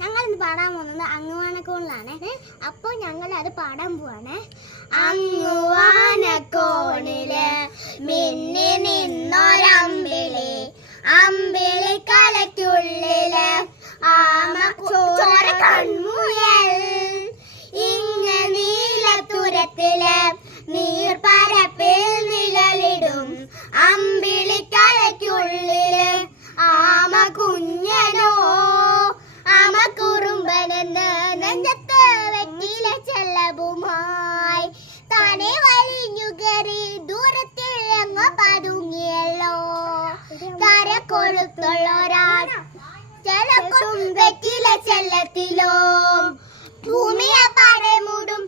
ഞങ്ങൾ ഇന്ന് പാടാൻ പോകുന്നത് അങ്ങുവാനക്കോണിലാണ്. അപ്പോൾ ഞങ്ങൾ അത് പാടാൻ പോവാണ്. അങ്ങുവാനക്കോണില് മിന്നി നിന്നൊരമ്പിളി, അമ്പിളി കലയ്ക്കുള്ളില് ചോര കൺമുയൽ, ഇങ്ങ നീലത്തുരത്തില് നീർപ്പരപ്പിൽ നിഴലിടും അമ്പിളി കലയ്ക്കുള്ളില് ആമ കുഞ്ഞനോ ആമ കുറുമ്പനെന്ന് നെഞ്ചത്ത് വെറ്റില ചെല്ലവുമായി താനെ വലിഞ്ഞു കയറി ദൂരത്തിൽ അങ്ങ് പതുങ്ങിയല്ലോ. കര കൊഴുത്തുള്ളൊരാൾ ചെലക്കും വെറ്റില ചെല്ലത്തിലോ ഭൂമിയെ പാടെ മൂടും